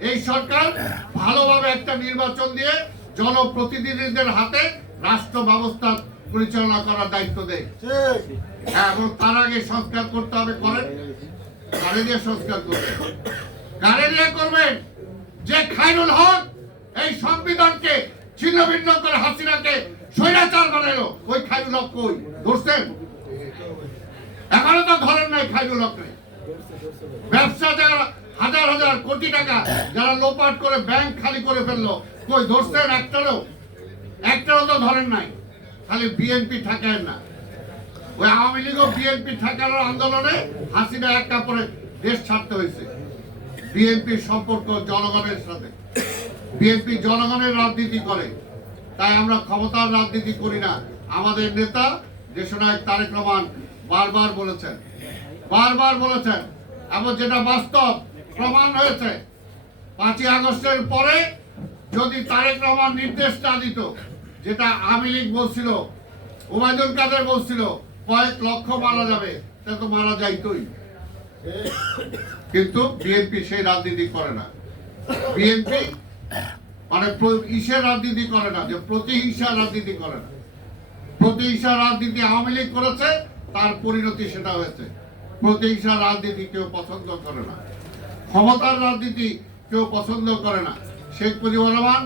এই সরকার ভালোভাবে একটা নির্বাচন দিয়ে জনপ্রতিনিধিদের হাতে রাষ্ট্র ব্যবস্থা পরিচালনা করার দায়িত্ব দেয়। হ্যাঁ, এবং তার আগে সংস্কার করতে হবে করেন। কারে দিয়ে সংস্কার করবেন। কারে দিয়ে করবেন যে খাইরুল হক এই সংবিধানকে ছিন্ন ভিন্ন করে হাসিনাকে স্বৈরাচার বানালো ওই খাইরুল হক কই? ধরছেন? এখনও তো ধরেন নাই খাইরুল হকরে। ব্যবসা যারা কোটি টাকা যারা লোপাট করে ব্যাংক খালি করে ফেলল। কই ধরছেন একটারও? একটারও তো ধরেন নাই। খালি বিএনপি ঠেকায় না। ওই আওয়ামী লীগ ও বিএনপি ঠেকানোর আন্দোলনে হাসিনা এক কাপড়ে দেশ ছাড়তে হয়েছে। বিএনপির সম্পর্ক জনগণের সাথে। বিএনপি জনগণের রাজনীতি করে। তাই আমরা ক্ষমতার রাজনীতি করি না। আমাদের নেতা দেশনায়ক তারেক রহমান বারবার বলেছেন। বারবার বলেছেন। এবং যেটা বাস্তব প্রমাণ হয়েছে। পাঁচই আগস্টের পরে যদি তারেক রহমান নির্দেশ না দিত, যেটা আওয়ামী লীগ বলছিল, ওবায়দুল কাদের বলছিল, কয়েক লক্ষ মারা যাবে, তা তো মারা যাইতই। কিন্তু বিএনপি সেই রাজনীতি করে না। বিএনপি মানে ইসের রাজনীতি করে না, যে প্রতিহিংসা রাজনীতি করে না। প্রতিহিংসা রাজনীতি আওয়ামী লীগ করেছে, তার পরিণতি সেটা হয়েছে। প্রতিহিংসা রাজনীতি কেউ পছন্দ করে না। ক্ষমতার রাজনীতি কেউ পছন্দ করে না। শেখ মুজিবুর রহমান